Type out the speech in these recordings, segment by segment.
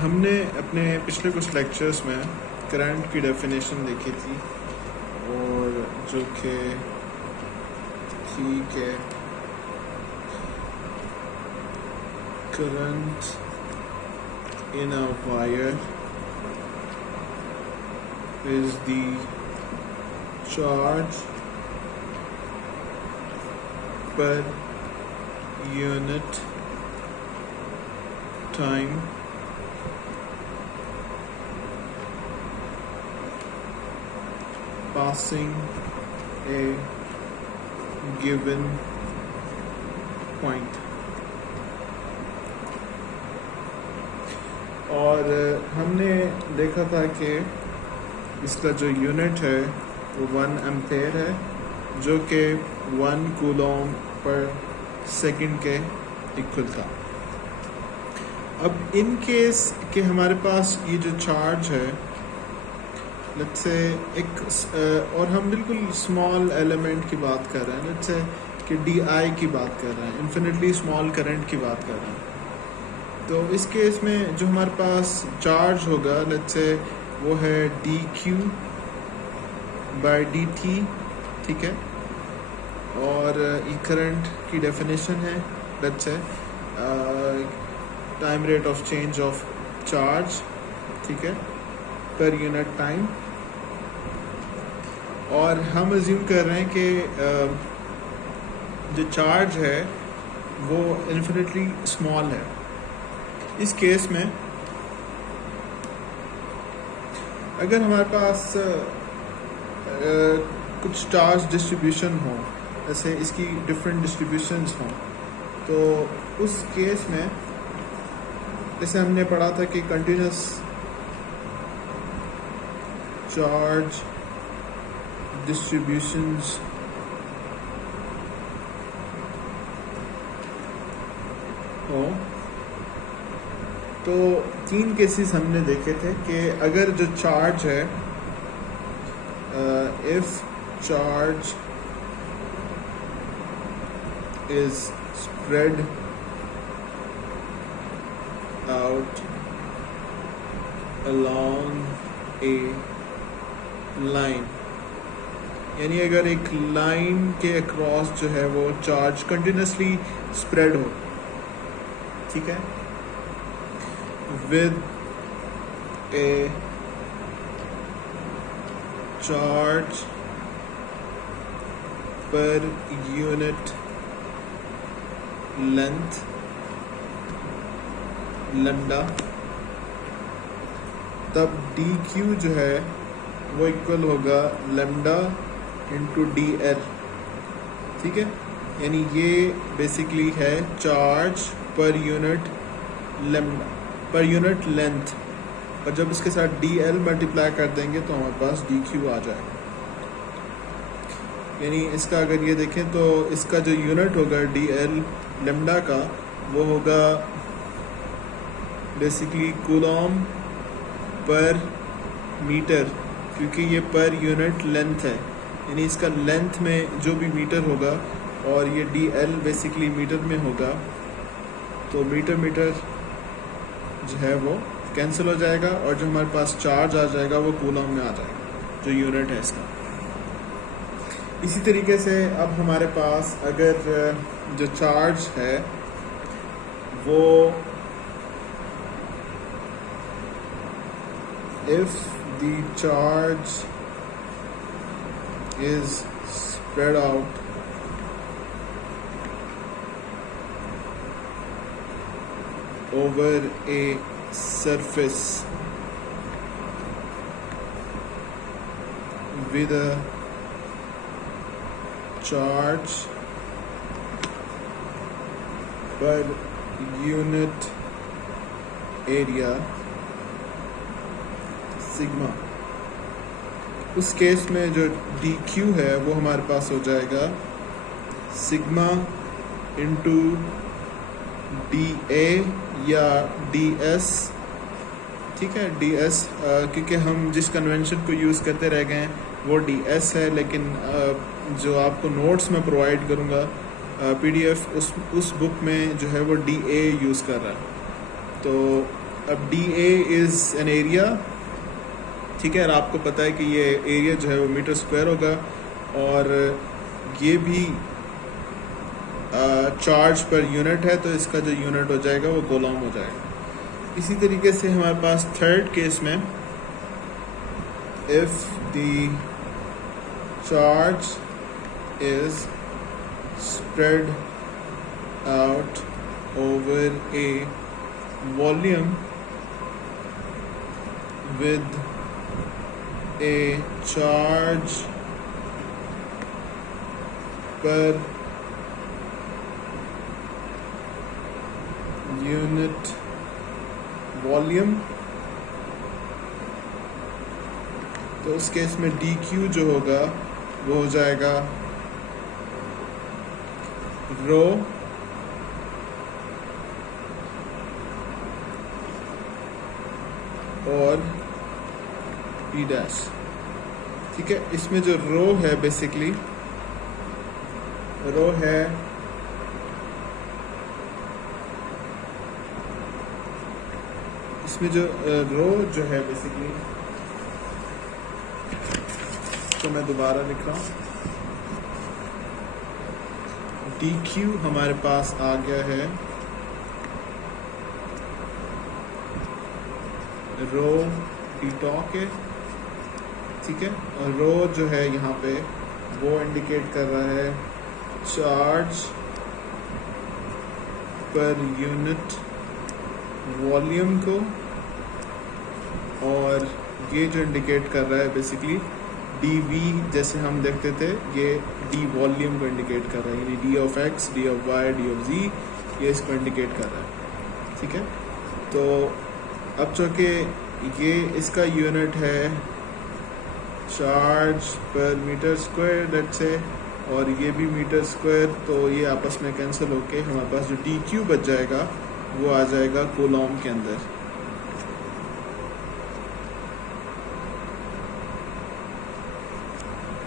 हमने अपने पिछले कुछ लेक्चर्स में करंट की डेफिनेशन देखी थी और जो कि थी कि current in a wire is the charge per unit time passing a given point. और हमने देखा था कि इसका जो यूनिट है वो 1 एम्पेयर है, जो कि 1 कूलॉम पर सेकंड के इक्वल था। अब इन केस कि हमारे पास ये जो चार्ज है, लेट्स से एक और हम बिल्कुल स्मॉल एलिमेंट की बात कर रहे हैं, लेट्स से कि DI की बात कर रहे हैं, इन्फिनिटली स्मॉल करंट की बात कर रहे हैं। तो इस केस में जो हमारे पास चार्ज होगा, लेट्स से वो है dq बाय dt, ठीक है। और ये करंट की डेफिनेशन है, let's say time rate of change of charge, ठीक है, पर यूनिट टाइम। और हम अज्यूम कर रहे हैं कि जो चार्ज है वो इन्फिनिटली स्मॉल है। इस केस में अगर हमारे पास कुछ चार्ज डिस्ट्रीब्यूशन हो, जैसे इसकी डिफरेंट डिस्ट्रीब्यूशंस हों, तो उस केस में जैसे हमने पढ़ा था कि कंटिन्यूस चार्ज डिस्ट्रीब्यूशंस हो, तो 3 केसेस हमने देखे थे कि अगर जो चार्ज है, if charge is spread out along A line, यानी अगर एक लाइन के अक्रॉस जो है वो चार्ज कंटिन्यूसली स्प्रेड हो, ठीक है, with a charge per unit length lambda, तब dq जो है वो इक्वल होगा लैम्डा इंटू dl, ठीक है। यानी ये बेसिकली है charge per unit lambda per unit length, और जब इसके साथ dl मल्टीप्लाई कर देंगे तो हमारे पास dq आ जाएगा। यानी इसका अगर ये देखें तो इसका जो यूनिट होगा dl लैम्डा का, वो होगा बेसिकली कूलॉम पर मीटर, क्योंकि ये पर यूनिट लेंथ है। यानी इसका लेंथ में जो भी मीटर होगा और ये dl बेसिकली मीटर में होगा, तो मीटर मीटर जो है वो कैंसिल हो जाएगा और जो हमारे पास चार्ज आ जाएगा वो कूलॉम में आ जाएगा, जो यूनिट है इसका। इसी तरीके से अब हमारे पास अगर जो चार्ज है वो if the charge is spread out over a surface with a charge per unit area sigma, उस केस में जो dq है वो हमारे पास हो जाएगा सिग्मा इंटू dA या ds, ठीक है। ds क्योंकि हम जिस कन्वेंशन को यूज़ करते रह गए हैं वो ds है, लेकिन जो आपको नोट्स में प्रोवाइड करूँगा PDF उस बुक में जो है वो DA यूज़ कर रहा है। तो अब D A is an area, ठीक है, और आपको पता है कि ये एरिया जो है वो मीटर स्क्वायर होगा, और ये भी चार्ज पर यूनिट है, तो इसका जो यूनिट हो जाएगा वो कूलम हो जाएगा। इसी तरीके से हमारे पास थर्ड केस में, if the charge is spread out over A volume with a charge per unit volume, तो उस केस में dq जो होगा वो हो जाएगा रो और P डैश, ठीक है। इसमें जो रो है, बेसिकली रो है इसमें जो रो जो है बेसिकली, तो मैं दोबारा लिख रहा हूँ, dq हमारे पास आ गया है रो डी टॉक है, ठीक है, और रो जो है यहाँ पे वो इंडिकेट कर रहा है चार्ज पर यूनिट वॉल्यूम को, और ये जो इंडिकेट कर रहा है बेसिकली डी वी, जैसे हम देखते थे, ये डी वॉल्यूम को इंडिकेट कर रहा है, यानी d of x, d of y, d of g, ये इसको इंडिकेट कर रहा है, ठीक है। तो अब चूँकि ये इसका यूनिट है चार्ज पर मीटर स्क्वायर लेट से, और ये भी मीटर स्क्वायर, तो ये आपस में कैंसिल होके हमारे पास जो डी क्यू बच जाएगा वो आ जाएगा कूलॉम के अंदर।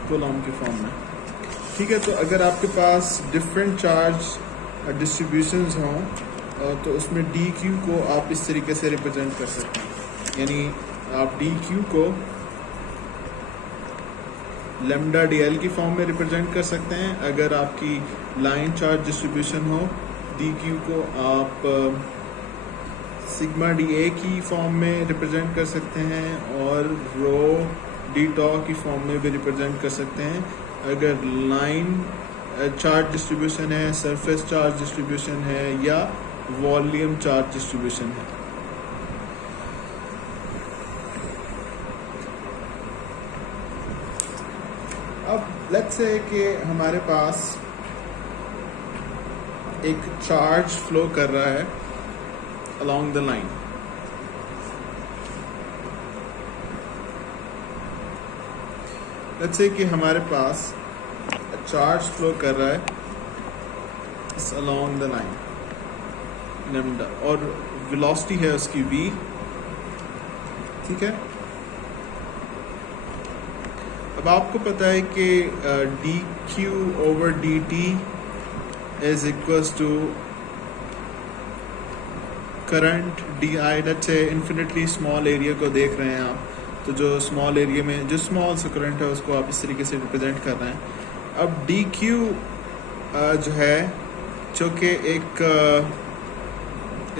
कूलॉम के फॉर्म में, ठीक है। तो अगर आपके पास डिफरेंट चार्ज डिस्ट्रीब्यूशंस हों तो उसमें डी क्यू को आप इस तरीके से रिप्रेजेंट कर सकते हैं, यानी आप डी क्यू को लेमडा डी एल की फॉर्म में रिप्रेजेंट कर सकते हैं। अगर आपकी लाइन चार्ज डिस्ट्रीब्यूशन हो, डी क्यू को आप सिग्मा डी ए की फॉर्म में रिप्रेजेंट कर सकते हैं, और रो डी टॉ की फॉर्म में भी रिप्रेजेंट कर सकते हैं। अगर लाइन चार्ज डिस्ट्रीब्यूशन है, सरफेस चार्ज डिस्ट्रीब्यूशन है, या वॉल्यूम चार्ज डिस्ट्रीब्यूशन है। अब लेट्स से कि हमारे पास एक चार्ज फ्लो कर रहा है along the line, let's say कि हमारे पास चार्ज फ्लो कर रहा है अलोंग द लाइन लैम्डा, और वेलोसिटी है उसकी v, ठीक है। अब आपको पता है कि d q over d t is equals to current d I. Let's say infinitely small area को देख रहे हैं आप, तो जो स्मॉल एरिया में जो स्मॉल सा करंट है उसको आप इस तरीके से रिप्रेजेंट कर रहे हैं। अब डी क्यू जो है, जो कि एक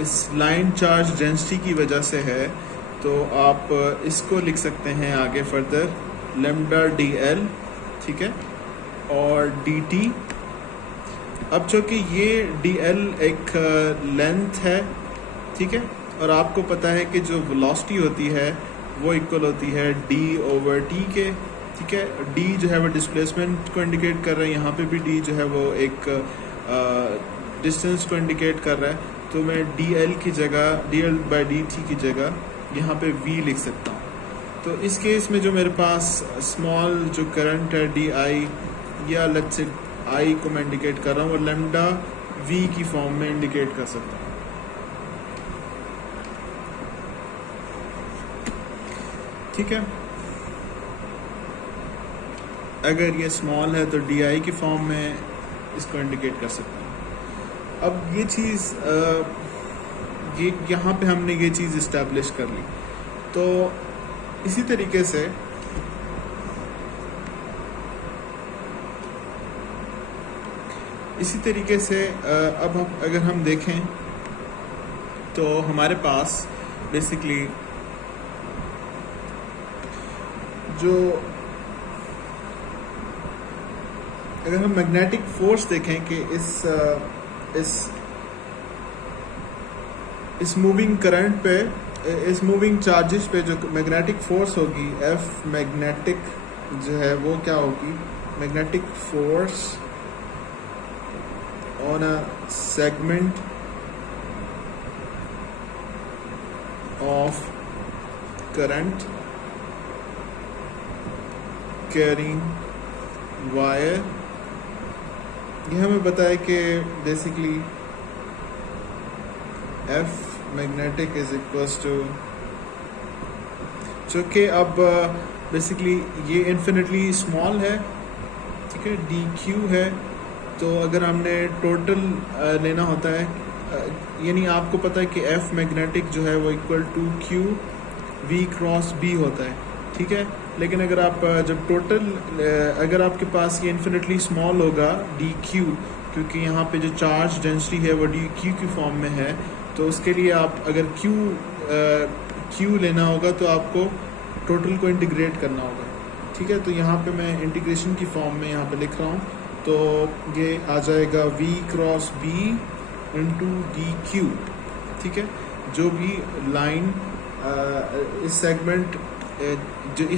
इस लाइन चार्ज डेंसिटी की वजह से है, तो आप इसको लिख सकते हैं आगे फर्दर लेमडा डी एल, ठीक है, और डी टी। अब चूँकि ये डी एल एक लेंथ है, ठीक है, और आपको पता है कि जो वेलोसिटी होती है वो इक्वल होती है डी ओवर टी के, ठीक है। डी जो है वो डिस्प्लेसमेंट को इंडिकेट कर रहा है, यहाँ पे भी डी जो है वो एक डिस्टेंस को इंडिकेट कर रहा है, तो मैं डी एल की जगह D L by D T की जगह यहाँ पे वी लिख सकता हूँ। तो इस केस में जो मेरे पास स्मॉल जो करंट है डी आई, या लेट्स से आई को मैं इंडिकेट कर रहा हूँ, और लेमडा वी की फॉर्म में इंडिकेट कर सकता हूँ, ठीक है। अगर ये स्मॉल है तो डी आई की फॉर्म में इसको इंडिकेट कर सकते हैं। अब ये चीज़ ये यहाँ पे हमने ये चीज़ इस्टेब्लिश कर ली। तो इसी तरीके से अब अगर हम देखें तो हमारे पास बेसिकली जो अगर हम मैग्नेटिक फोर्स देखें कि इस मूविंग करंट पे, इस मूविंग चार्जेस पे जो मैग्नेटिक फोर्स होगी, एफ मैग्नेटिक जो है वो क्या होगी, magnetic force on a segment of current carrying wire, ये हमें बताया कि basically F magnetic is equals to, जो कि अब बेसिकली ये इन्फिनिटली स्मॉल है, ठीक है, डी क्यू है। तो अगर हमने टोटल लेना होता है, यानी आपको पता है कि एफ मैग्नेटिक जो है वो equal to q v cross B होता है, ठीक है। लेकिन अगर आप जब टोटल अगर आपके पास ये इन्फिनिटली स्मॉल होगा डी क्यू, क्योंकि यहाँ पे जो चार्ज डेंसिटी है वो डी क्यू की फॉर्म में है, तो उसके लिए आप अगर क्यू लेना होगा तो आपको टोटल को इंटीग्रेट करना होगा, ठीक है। तो यहाँ पे मैं इंटीग्रेशन की फॉर्म में यहाँ पे लिख रहा हूँ, तो ये आ जाएगा v cross B into d q, ठीक है। जो भी लाइन इस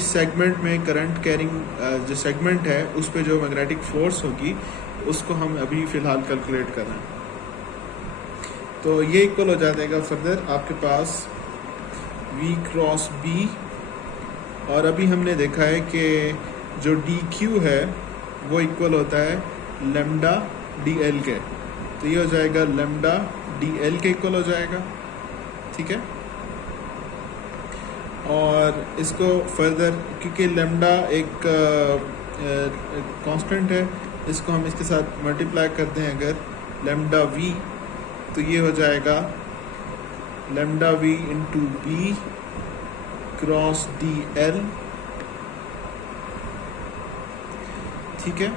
सेगमेंट में करंट कैरिंग जो सेगमेंट है उस पे जो मैग्नेटिक फोर्स होगी उसको हम अभी फ़िलहाल कैलकुलेट कर रहे हैं। तो ये इक्वल हो जाएगा फर्दर आपके पास V क्रॉस B, और अभी हमने देखा है कि जो डी क्यू है वो इक्वल होता है लेमडा डी एल के, तो ये हो जाएगा लेमडा डी एल के इक्वल हो जाएगा, ठीक है। और इसको फर्दर, क्योंकि लेमडा एक कांस्टेंट है, इसको हम इसके साथ मल्टीप्लाई करते हैं अगर लेमडा वी, तो ये हो जाएगा lambda v into b cross d l, ठीक है।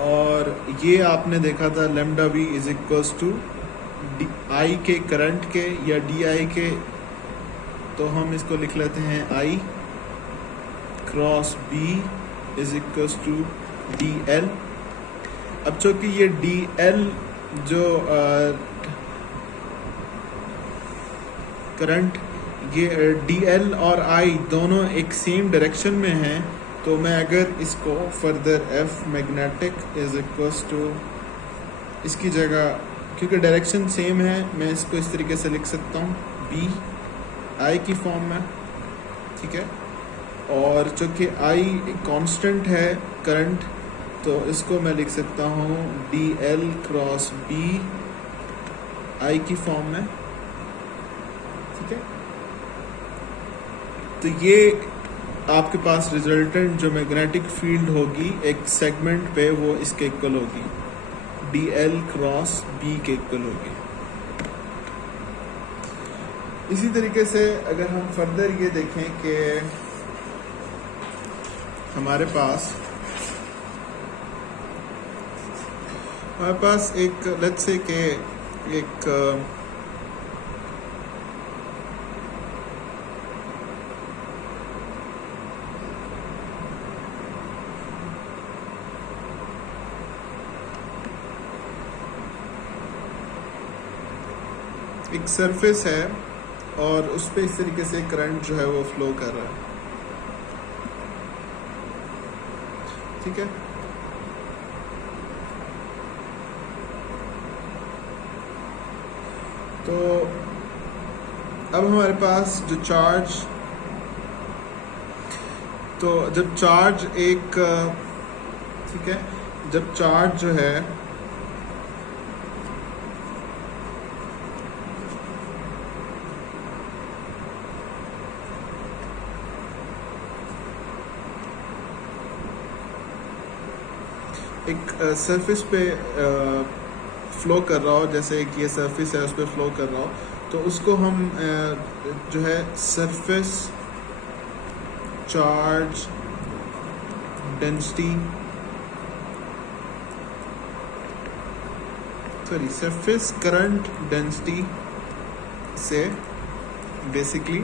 और ये आपने देखा था lambda v is equals to I के करंट के या डी आई के, तो हम इसको लिख लेते हैं I cross b is equals to d l. अब चूंकि ये डी एल जो करंट, ये डी एल और आई दोनों एक सेम डायरेक्शन में हैं, तो मैं अगर इसको further F magnetic is equals to, इसकी जगह क्योंकि डायरेक्शन सेम है मैं इसको इस तरीके से लिख सकता हूँ बी आई की फॉर्म में, ठीक है। और चूँकि आई कांस्टेंट है करंट, तो इसको मैं लिख सकता हूँ d l cross B I की फॉर्म में, ठीक है। तो ये आपके पास रिजल्टेंट जो मैग्नेटिक फील्ड होगी एक सेगमेंट पे वो इसके इक्वल होगी, डी एल क्रॉस बी के इक्वल होगी। इसी तरीके से अगर हम फर्दर ये देखें कि हमारे पास एक लेट्स से कि एक सरफेस है और उस पे इस तरीके से करंट जो है वो फ्लो कर रहा है, ठीक है। तो अब हमारे पास जो चार्ज, तो जब चार्ज एक, ठीक है, जब चार्ज जो है एक सरफेस पे फ्लो कर रहा हो, जैसे कि ये सरफेस है उस पर फ्लो कर रहा हो, तो उसको हम जो है surface charge density, sorry surface current density से बेसिकली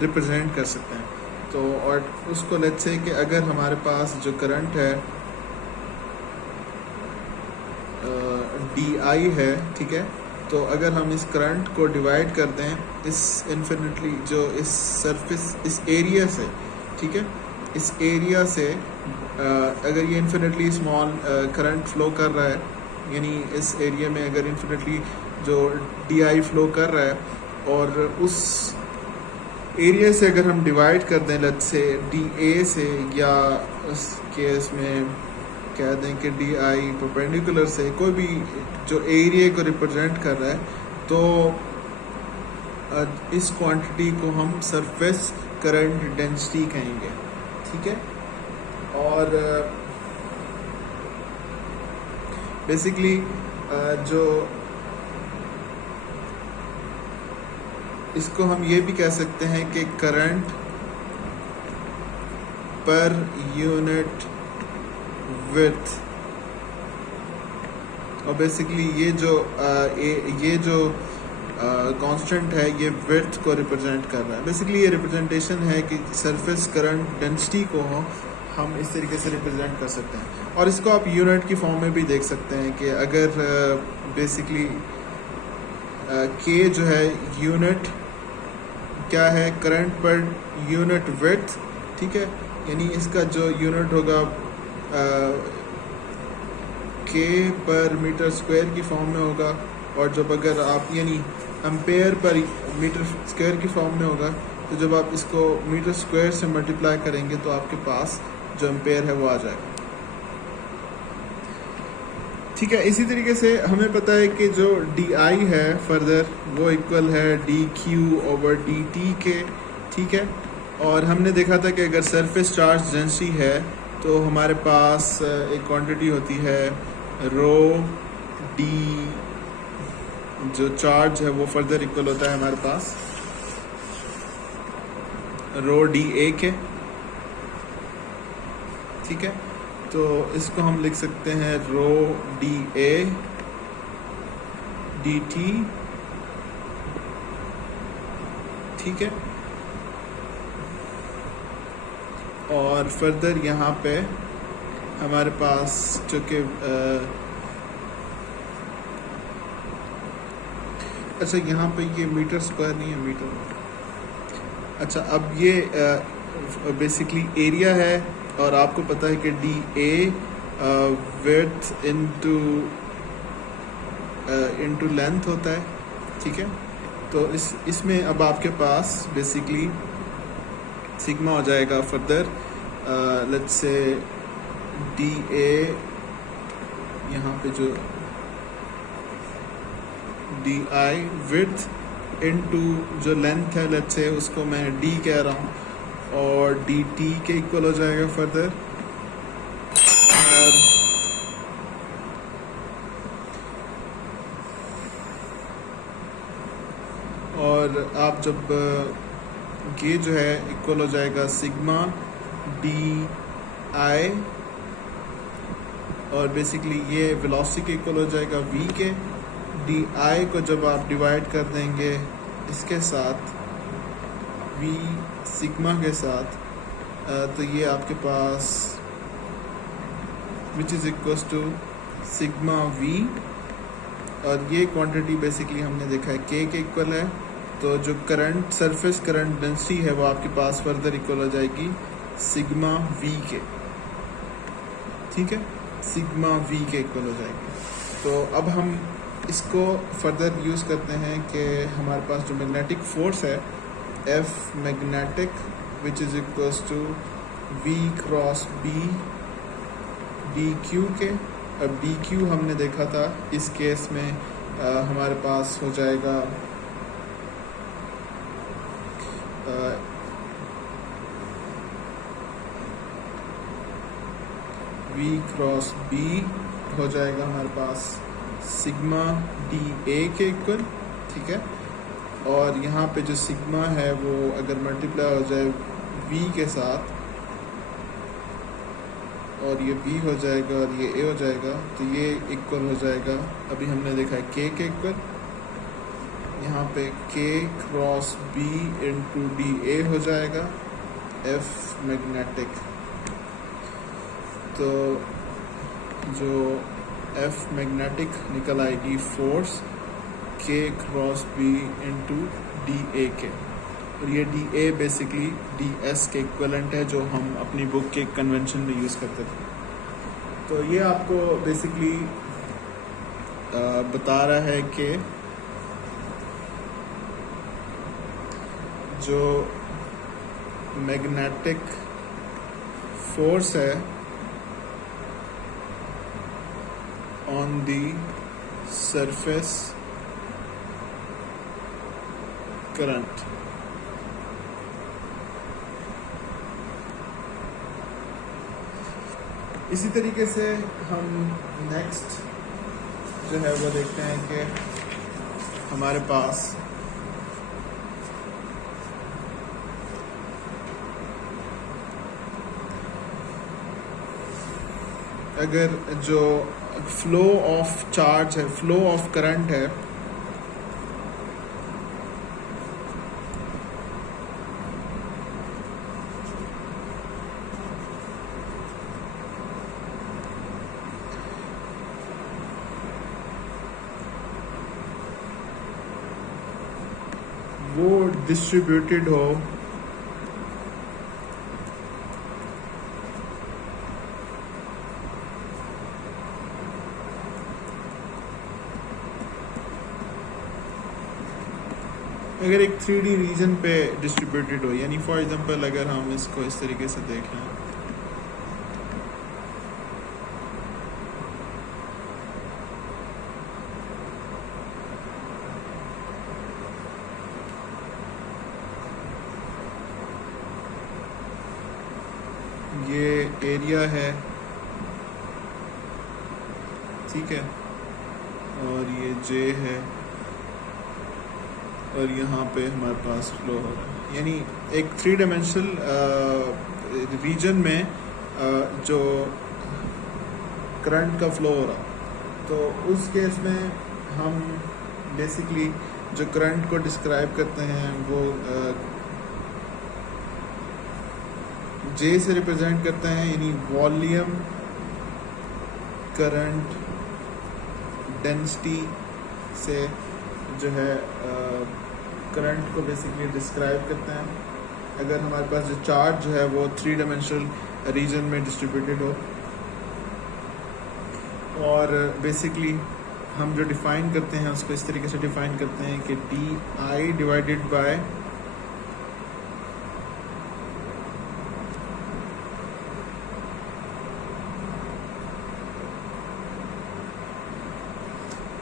रिप्रेजेंट कर सकते हैं। तो और उसको लेट्स से कि अगर हमारे पास जो करंट है DI है, ठीक है, तो अगर हम इस करंट को डिवाइड कर दें इस इन्फिनिटली जो इस सरफेस इस एरिया से, ठीक है, इस एरिया से अगर ये इन्फिनिटली स्मॉल करंट फ्लो कर रहा है, यानी इस एरिया में अगर इन्फिनिटली जो DI फ्लो कर रहा है, और उस एरिया से अगर हम डिवाइड कर दें लेट्स से DA से, या उस केस में कह दें कि DI परपेंडिकुलर से, कोई भी जो एरिया को रिप्रेजेंट कर रहा है, तो इस क्वांटिटी को हम सरफेस करंट डेंसिटी कहेंगे, ठीक है। और बेसिकली जो इसको हम ये भी कह सकते हैं कि करंट पर यूनिट विड्थ, और बेसिकली ये जो कांस्टेंट है ये विड्थ को रिप्रेजेंट कर रहा है। बेसिकली ये रिप्रेजेंटेशन है कि सरफेस करंट डेंसिटी को हम इस तरीके से रिप्रेजेंट कर सकते हैं, और इसको आप यूनिट की फॉर्म में भी देख सकते हैं कि अगर बेसिकली K जो है यूनिट क्या है, करंट पर यूनिट विड्थ, ठीक है, यानी इसका जो यूनिट होगा K पर मीटर स्क्वायर की फॉर्म में होगा, और जब अगर आप यानी एम्पेयर पर मीटर स्क्वायर की फॉर्म में होगा, तो जब आप इसको मीटर स्क्वायर से मल्टीप्लाई करेंगे तो आपके पास जो एम्पेयर है वो आ जाएगा, ठीक है। इसी तरीके से हमें पता है कि जो DI है फर्दर वो इक्वल है DQ ओवर DT के, ठीक है। और हमने देखा था कि अगर सरफेस चार्ज डेंसिटी है तो हमारे पास एक क्वांटिटी होती है रो D, जो चार्ज है वो फर्दर इक्वल होता है हमारे पास रो DA के, ठीक है। तो इसको हम लिख सकते हैं रो DA DT, ठीक है। और फर्दर यहाँ पे हमारे पास जो कि अच्छा यहाँ पे ये मीटर स्क्वायर नहीं है, मीटर, अच्छा अब ये बेसिकली एरिया है, और आपको पता है कि DA विड्थ इनटू लेंथ होता है, ठीक है। तो इसमें अब आपके पास बेसिकली सिग्मा हो जाएगा फर्दर लेट्स से DA, यहाँ पे जो DI विड्थ इनटू जो लेंथ है लेट्स से उसको मैं D कह रहा हूँ, और DT के इक्वल हो जाएगा फर्दर, और आप जब ये जो है इक्वल हो जाएगा सिग्मा DI, और बेसिकली ये वेलोसिटी के इक्वल हो जाएगा V के। DI को जब आप डिवाइड कर देंगे इसके साथ V सिग्मा के साथ, तो ये आपके पास which is equals to sigma V, और ये क्वांटिटी बेसिकली हमने देखा है K के इक्वल है। तो जो करंट सरफेस करंट डेंसिटी है वो आपके पास फर्दर इक्वल हो जाएगी सिग्मा V के, ठीक है, सिग्मा V के इक्वल हो जाएगी। तो अब हम इसको फर्दर यूज़ करते हैं कि हमारे पास जो मैग्नेटिक फोर्स है F magnetic which is equals to V cross B DQ के। अब DQ हमने देखा था, इस केस में हमारे पास हो जाएगा V क्रॉस B हो जाएगा हमारे पास सिग्मा डी ए के इक्वल, ठीक है। और यहाँ पे जो सिग्मा है वो अगर मल्टीप्लाई हो जाए v के साथ और ये b हो जाएगा और ये a हो जाएगा, तो ये इक्वल हो जाएगा, अभी हमने देखा है k के इक्वल, यहाँ पे k cross b into D A हो जाएगा f मैग्नेटिक। तो जो f मैग्नेटिक निकल आएगी force k cross b into D A के, और ये D A basically D S के इक्वलेंट है जो हम अपनी बुक के कन्वेंशन में यूज़ करते थे। तो ये आपको बेसिकली बता रहा है कि जो मैग्नेटिक फोर्स है ऑन दी सरफेस करंट, इसी तरीके से हम नेक्स्ट जो है वो देखते हैं कि हमारे पास अगर जो फ्लो ऑफ चार्ज है, फ्लो ऑफ करंट है, वो डिस्ट्रीब्यूटेड हो अगर एक 3D रीजन पे डिस्ट्रीब्यूटेड हो, यानी फॉर एग्जांपल अगर हम इसको इस तरीके से देख लें, ये एरिया है, ठीक है, और ये जे है, और यहाँ पे हमारे पास फ्लो हो रहा है, यानी एक 3 डायमेंशनल रीजन में जो करंट का फ्लो हो रहा। तो उस केस में हम बेसिकली जो करंट को डिस्क्राइब करते हैं वो जे से रिप्रेजेंट करते हैं, यानी वॉल्यूम करंट डेंसिटी से जो है करंट को बेसिकली डिस्क्राइब करते हैं। अगर हमारे पास जो चार्ज जो है वो 3 डायमेंशनल रीजन में डिस्ट्रीब्यूटेड हो, और बेसिकली हम जो डिफाइन करते हैं उसको इस तरीके से डिफाइन करते हैं कि डी आई डिवाइडेड बाय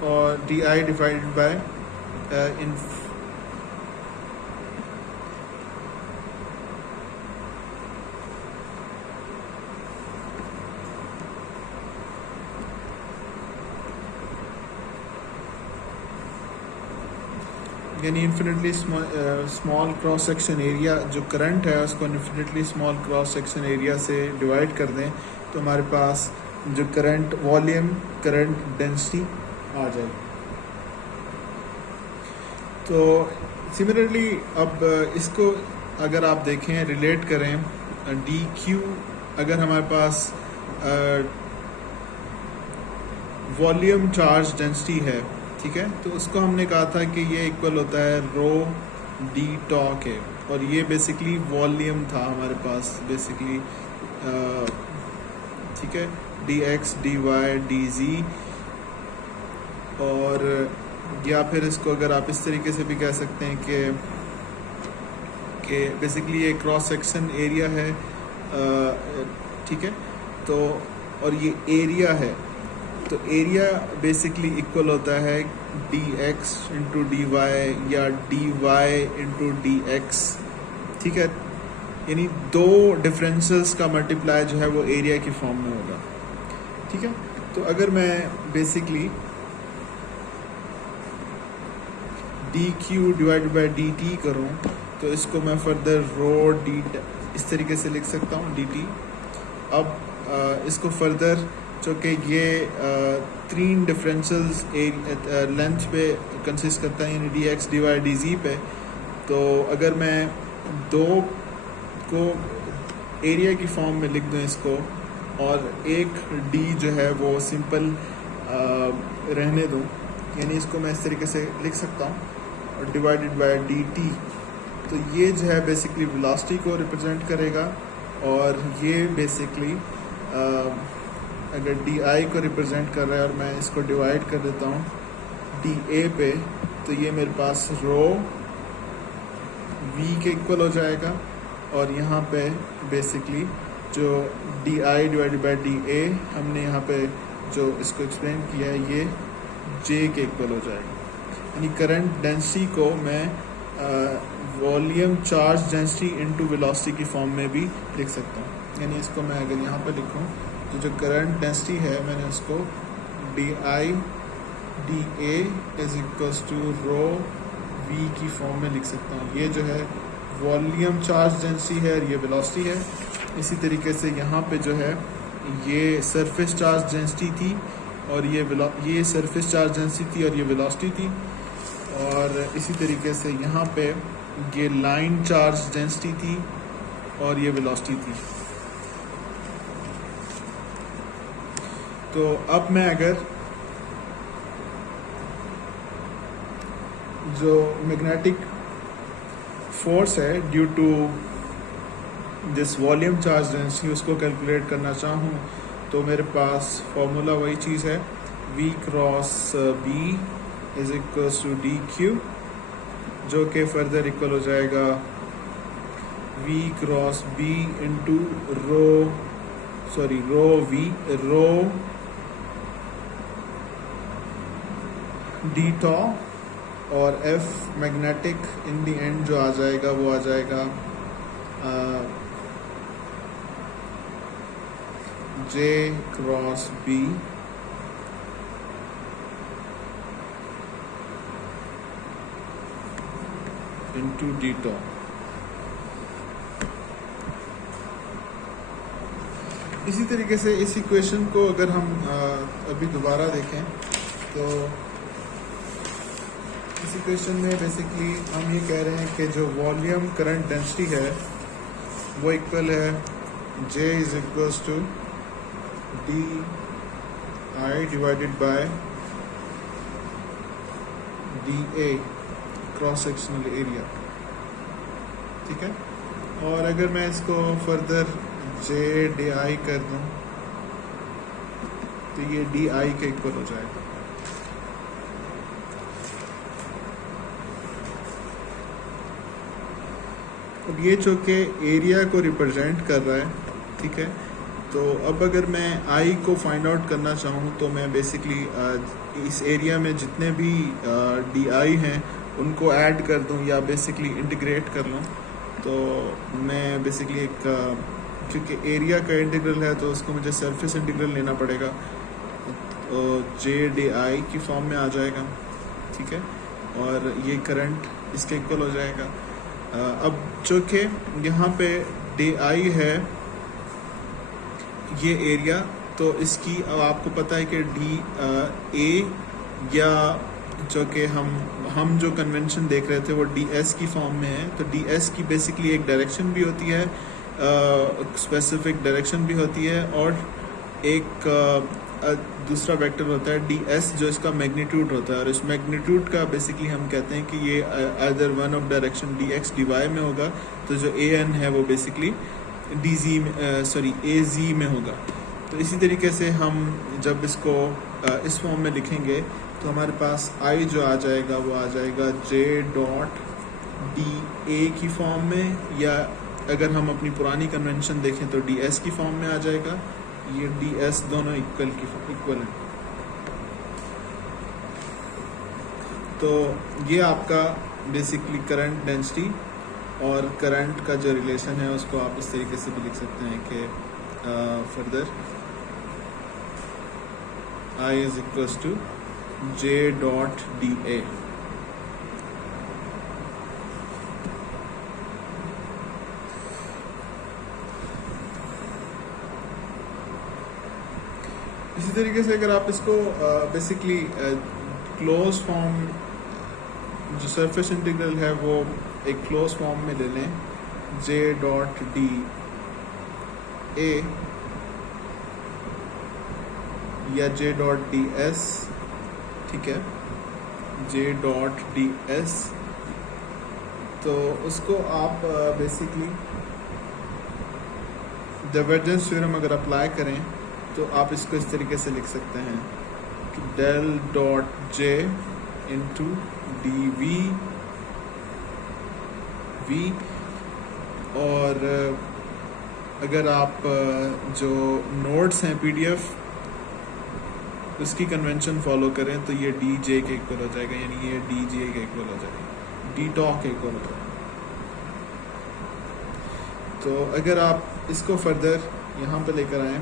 और डी आई डिवाइडेड बाय इन यानी infinitely small cross section area, जो करंट है उसको infinitely small cross section area से डिवाइड कर दें तो हमारे पास जो करंट वॉल्यूम करंट डेंसिटी आ जाएगी। तो सिमिलरली अब इसको अगर आप देखें, रिलेट करें डी क्यू, अगर हमारे पास वॉल्यूम चार्ज डेंसिटी है, ठीक है, तो उसको हमने कहा था कि ये इक्वल होता है रो डी टॉ के, और ये बेसिकली वॉल्यूम था हमारे पास बेसिकली, ठीक है, d x d y d z, और या फिर इसको अगर आप इस तरीके से भी कह सकते हैं कि बेसिकली ये क्रॉस सेक्शन एरिया है, ठीक है, तो और ये एरिया है, तो एरिया बेसिकली इक्वल होता है d x into d y या d y into d x, ठीक है, यानी दो डिफरेंशियल्स का मल्टीप्लाई जो है वो एरिया की फॉर्म में होगा, ठीक है। तो अगर मैं basically D Q divide by D T करूँ तो इसको मैं फर्दर रो डी इस तरीके से लिख सकता हूँ डी टी। अब इसको फर्दर जो कि ये 3 डिफरेंशियल्स लेंथ पे कंसिस्ट करता है, यानी d x d y d z पे। तो अगर मैं 2 को एरिया की फॉर्म में लिख दूँ इसको, और एक डी जो है वो सिंपल रहने दूँ, यानी इसको मैं इस तरीके से लिख सकता हूँ, और डिवाइडेड बाय डी टी। तो ये जो है बेसिकली वेलोसिटी को रिप्रेजेंट करेगा, और ये बेसिकली अगर डी आई को रिप्रेजेंट कर रहा है, और मैं इसको डिवाइड कर देता हूँ डी ए पे, तो ये मेरे पास रो वी के इक्वल हो जाएगा, और यहाँ पे बेसिकली जो D I divided by D A हमने यहाँ पे जो इसको एक्सप्लेन किया है, ये जे के इक्वल हो जाएगा। यानी करंट डेंसिटी को मैं volume charge density into velocity की फॉर्म में भी लिख सकता हूँ। यानी इसको मैं अगर यहाँ पे लिखूँ तो जो करंट डेंसिटी है, मैंने उसको d I d A is equals to rho v की फॉर्म में लिख सकता हूँ। ये जो है वॉल्यूम चार्ज डेंसिटी है, और ये वेलोसिटी है। इसी तरीके से यहाँ पे जो है ये सरफेस चार्ज डेंसिटी थी, और ये सरफेस चार्ज डेंसिटी थी, और ये वेलोसिटी थी। और इसी तरीके से यहाँ पे ये लाइन चार्ज डेंसिटी थी, और ये वेलोसिटी थी। तो अब मैं अगर जो मैग्नेटिक फोर्स है due to this volume charge density उसको कैलकुलेट करना चाहूँ, तो मेरे पास फॉर्मूला वही चीज़ है, V cross B is equals to d q, जो कि फर्दर इक्वल हो जाएगा V cross B into rho V rho d tau, और F magnetic in the end जो आ जाएगा वो आ जाएगा J cross B into d tau. इसी तरीके से इस इक्वेशन को अगर हम अभी दोबारा देखें तो इस इक्वेशन में बेसिकली हम ये कह रहे हैं कि जो वॉल्यूम करंट डेंसिटी है वो इक्वल है J is equals to d I divided by d A cross sectional area. ठीक है, और अगर मैं इसको फर्दर J डी आई कर दूं तो ये डी आई के इक्वल हो जाएगा। अब ये जो कि एरिया को रिप्रेजेंट कर रहा है, ठीक है, तो अब अगर मैं आई को फाइंड आउट करना चाहूँ तो मैं बेसिकली इस एरिया में जितने भी डी आई हैं उनको ऐड कर दूँ या बेसिकली इंटीग्रेट कर लूँ। तो मैं बेसिकली एक क्योंकि एरिया का इंटीग्रल है तो उसको मुझे सरफेस इंटीग्रल लेना पड़ेगा, तो जे डी आई की फॉर्म में आ जाएगा। ठीक है, और ये करंट इसके इक्वल हो जाएगा। अब जो कि यहाँ पे डी आई है ये एरिया, तो इसकी अब आपको पता है कि डी ए या जो कि हम जो कन्वेंशन देख रहे थे वो डी एस की फॉर्म में है। तो डी एस की बेसिकली एक डायरेक्शन भी होती है, स्पेसिफिक डायरेक्शन भी होती है, और एक दूसरा वेक्टर होता है डी एस जो इसका मैग्नीट्यूड होता है। और इस मैग्नीट्यूड का बेसिकली हम कहते हैं कि ये other one of direction d x d y में होगा, तो जो ए एन है वो बेसिकली डी जी ए जी में होगा। तो इसी तरीके से हम जब इसको इस फॉर्म में लिखेंगे तो हमारे पास आई जो आ जाएगा वो आ जाएगा जे डॉट डी ए की फॉर्म में, या अगर हम अपनी पुरानी कन्वेंशन देखें तो डी एस की फॉर्म में आ जाएगा। ये डी एस दोनों इक्वल हैं। तो ये आपका बेसिकली करंट डेंसिटी और करंट का जो रिलेशन है उसको आप इस तरीके से भी लिख सकते हैं कि further I is equals to J dot d A. इसी तरीके से अगर आप इसको बेसिकली क्लोज फॉर्म, जो सरफेस इंटीग्रल है वो एक क्लोज फॉर्म में ले लें, जे डॉट डी ए या जे डॉट डी एस, ठीक है, जे डॉट डी एस, तो उसको आप बेसिकली डाइवर्जेंस थ्योरम अगर अप्लाई करें तो आप इसको इस तरीके से लिख सकते हैं कि del dot J into d v v, और अगर आप जो नोट्स हैं पीडीएफ उसकी कन्वेंशन फॉलो करें तो ये डी जे के इक्वल हो जाएगा, यानी ये डी जे के इक्वल हो जाएगा, डी टॉक के इक्वल हो जाएगा। तो अगर आप इसको फर्दर यहाँ पे लेकर आए,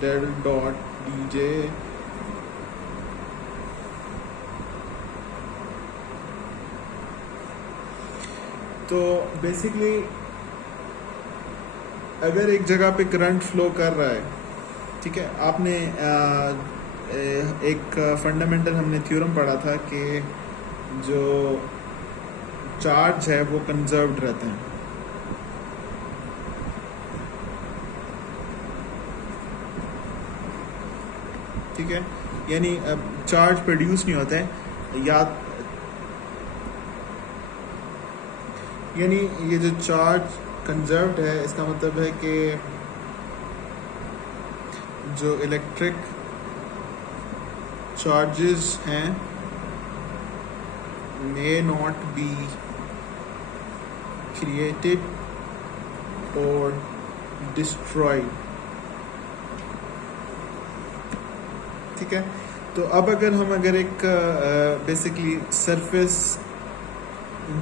डेल डॉट डी जे तो बेसिकली अगर एक जगह पे करंट फ्लो कर रहा है, ठीक है, आपने एक फंडामेंटल हमने थ्योरम पढ़ा था कि जो चार्ज है वो कंजर्व्ड रहते हैं, ठीक है, यानी चार्ज प्रोड्यूस नहीं होता है, यानी ये जो चार्ज कंजर्व्ड है इसका मतलब है कि जो इलेक्ट्रिक चार्जेस हैं may not be created or destroyed, ठीक है। तो अब अगर एक बेसिकली सरफेस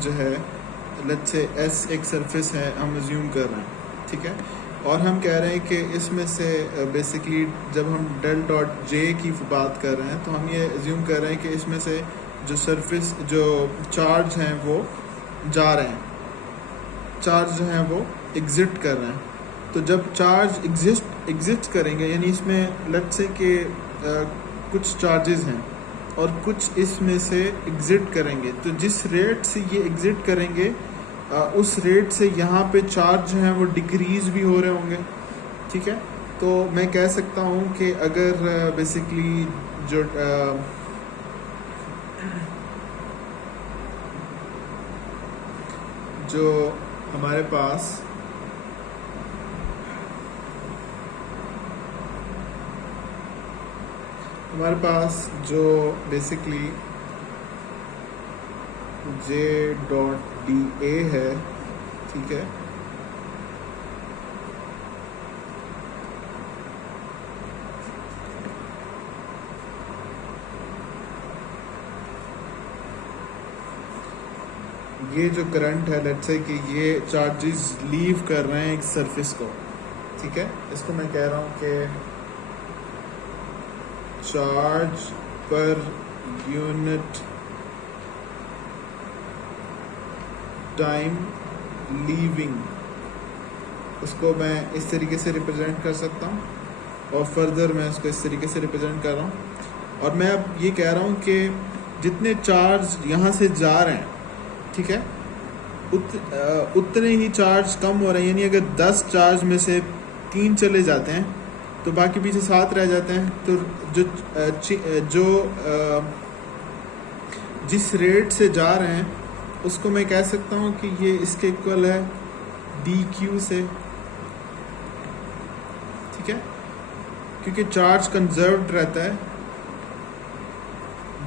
जो है, लेट्स से एस एक सरफेस है, हम अज्यूम कर रहे हैं, ठीक है, और हम कह रहे हैं कि इसमें से बेसिकली जब हम डेल डॉट जे की बात कर रहे हैं तो हम ये अज्यूम कर रहे हैं कि इसमें से जो सरफेस जो चार्ज हैं वो जा रहे हैं, चार्ज जो हैं वो एग्जिट कर रहे हैं। तो जब चार्ज एग्जिस्ट करेंगे, यानी इसमें लेट्स से कि कुछ चार्जेस हैं और कुछ इसमें से एग्जिट करेंगे, तो जिस रेट से ये एग्जिट करेंगे उस रेट से यहाँ पे चार्ज जो हैं वो डिक्रीज भी हो रहे होंगे, ठीक है। तो मैं कह सकता हूँ कि अगर बेसिकली जो हमारे पास जो बेसिकली जे डॉट डी ए है, ठीक है, ये जो करंट है, लेट्स से कि ये चार्जेस लीव कर रहे हैं एक सरफेस को, ठीक है, इसको मैं कह रहा हूँ कि charge per unit time leaving, उसको मैं इस तरीके से रिप्रेजेंट कर सकता हूँ, और फर्दर मैं उसको इस तरीके से रिप्रेजेंट कर रहा हूँ। और मैं अब ये कह रहा हूँ कि जितने चार्ज यहाँ से जा रहे हैं, ठीक है, उतने ही चार्ज कम हो रहे हैं, यानी अगर 10 चार्ज में से 3 चले जाते हैं तो बाकी पीछे 7 रह जाते हैं। तो जो जिस रेट से जा रहे हैं उसको मैं कह सकता हूँ कि ये इसके इक्वल है डी क्यू से, ठीक है, क्योंकि चार्ज कंजर्व्ड रहता है,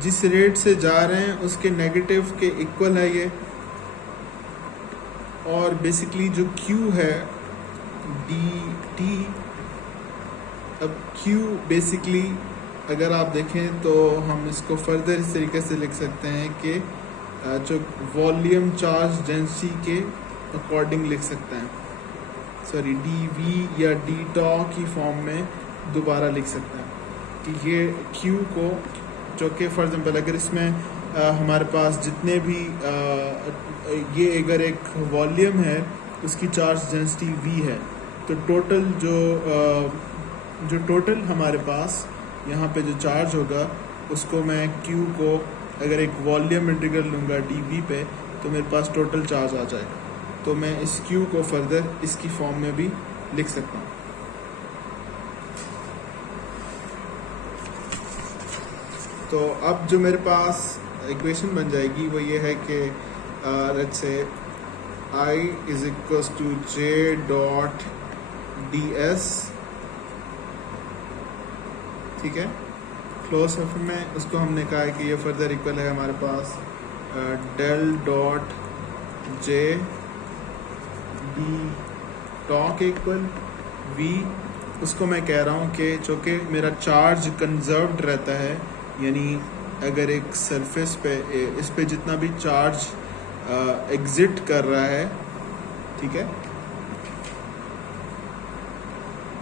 जिस रेट से जा रहे हैं उसके नेगेटिव के इक्वल है ये, और बेसिकली जो Q है डी टी, अब Q बेसिकली अगर आप देखें तो हम इसको फर्दर इस तरीके से लिख सकते हैं कि जो वॉल्यूम चार्ज डेंसिटी के अकॉर्डिंग लिख सकते हैं, सॉरी डी वी या डी टॉ की फॉर्म में दोबारा लिख सकते हैं कि ये Q को, जो कि फॉर एग्जांपल अगर इसमें हमारे पास जितने भी ये अगर एक वॉल्यूम है उसकी चार्ज डेंसिटी V है, तो टोटल जो टोटल हमारे पास यहाँ पे जो चार्ज होगा उसको मैं Q को अगर एक वॉल्यूम इंटीग्रल लूँगा dV पे तो मेरे पास टोटल चार्ज आ जाएगा। तो मैं इस Q को फर्दर इसकी फॉर्म में भी लिख सकता हूँ। तो अब जो मेरे पास इक्वेशन बन जाएगी वो ये है कि let's say I is equals to J dot ds, ठीक है, क्लोज फॉर्म में उसको हमने कहा है कि ये फर्दर इक्वल है हमारे पास del dot J d tau equal V। उसको मैं कह रहा हूँ कि चूँकि मेरा चार्ज कंजर्व्ड रहता है, यानी अगर एक सरफेस पे इस पे जितना भी चार्ज एग्जिट कर रहा है, ठीक है,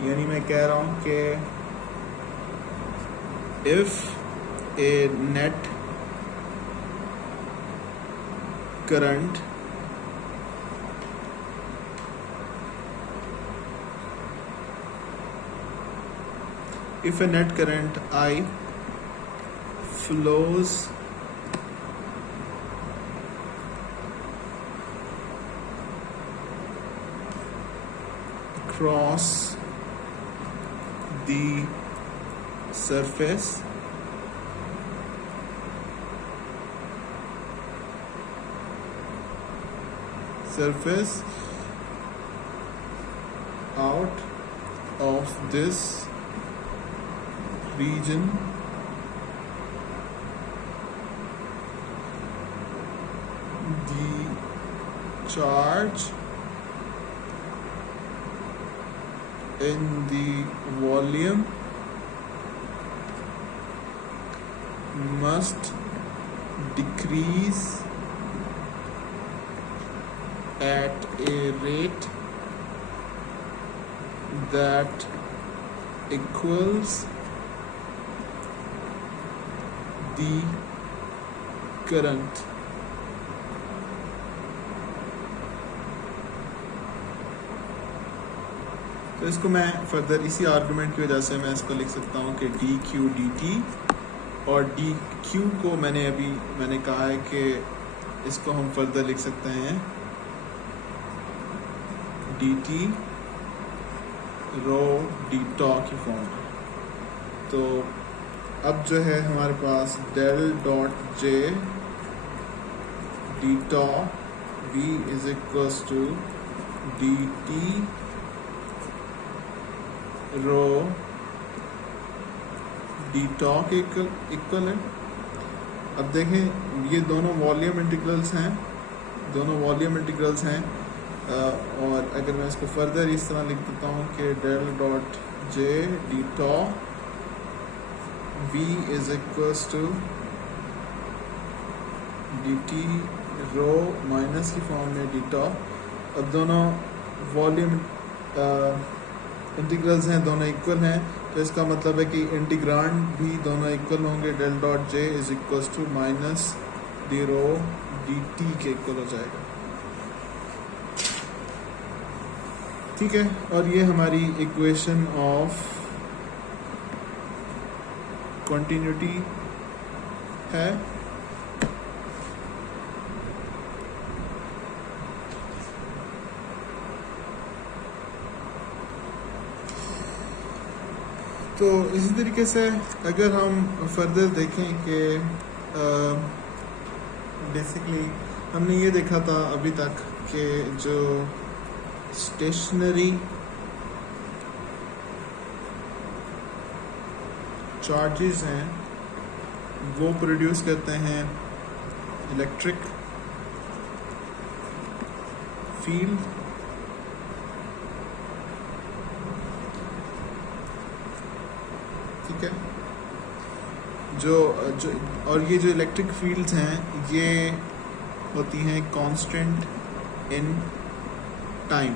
यानी मैं कह रहा हूँ कि if A net current if a net current I flows across the surface out of this region, the charge in the volume must decrease at a rate that equals the current. तो इसको मैं further इसी argument की वजह से मैं इसको लिख सकता हूँ कि डी क्यू डी टी, और डी क्यू को मैंने कहा है कि इसको हम फर्दर लिख सकते हैं d t rho d tau की फॉर्म में। तो अब जो है हमारे पास del dot J d tau v is equals to d t rho d tau के इक्वल है। अब देखें ये दोनों वॉल्यूम इंटीग्रल्स हैं, और अगर मैं इसको फर्दर इस तरह लिख देता हूँ कि del dot J d tau V is equals to d t rho minus की फॉर्म में डी टॉ। अब दोनों वॉल्यूम इंटीग्रल्स हैं, दोनों इक्वल हैं, तो इसका मतलब है कि इंटीग्रांड भी दोनों इक्वल होंगे। Del dot J is equals to minus d rho d t के इक्वल हो जाएगा, ठीक है। और ये हमारी इक्वेशन ऑफ कंटिन्यूटी है। तो इसी तरीके से अगर हम फर्दर देखें कि बेसिकली हमने ये देखा था अभी तक कि जो स्टेशनरी चार्जेस हैं वो प्रोड्यूस करते हैं इलेक्ट्रिक फील्ड, ठीक है। जो और ये जो इलेक्ट्रिक फील्ड्स हैं ये होती हैं कांस्टेंट इन टाइम।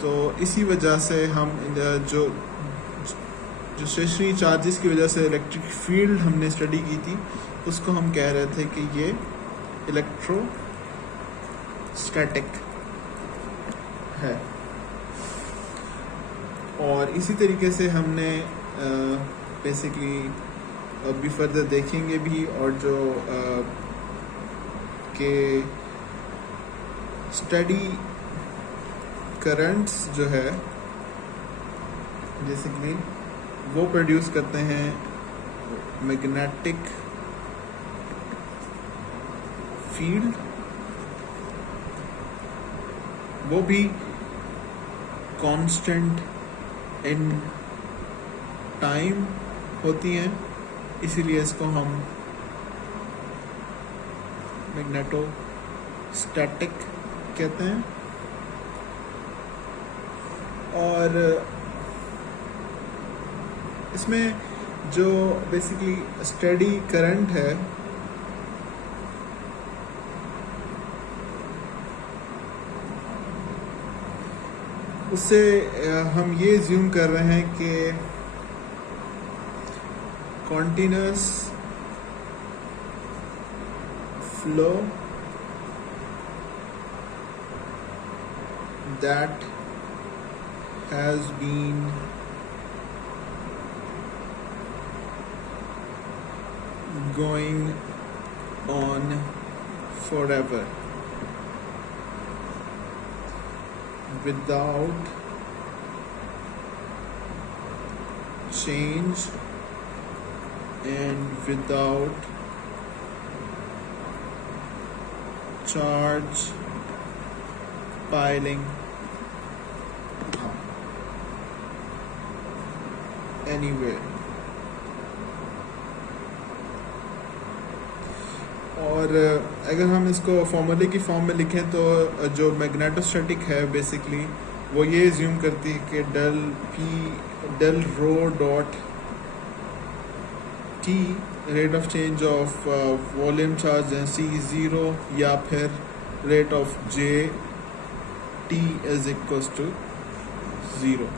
तो इसी वजह से हम जो स्टेशनरी चार्जेस की वजह से इलेक्ट्रिक फील्ड हमने स्टडी की थी उसको हम कह रहे थे कि ये इलेक्ट्रोस्टैटिक है। और इसी तरीके से हमने बेसिकली अभी फर्दर देखेंगे भी, और जो के स्टडी करंट्स जो है बेसिकली वो प्रोड्यूस करते हैं मैग्नेटिक फील्ड, वो भी कांस्टेंट इन टाइम होती हैं, इसीलिए इसको हम मैग्नेटोस्टैटिक कहते हैं। और इसमें जो बेसिकली स्टेडी करंट है उससे हम ये ज्यूम कर रहे हैं कि continuous flow that has been going on forever without change and without charge piling up anywhere। और अगर हम इसको फॉर्मूले की फॉर्म में लिखें तो जो मैग्नेटोस्टैटिक है बेसिकली वो ये ज्यूम करती है कि del rho dot t rate of change of volume charge density 0 या फिर rate of J t is equals to 0।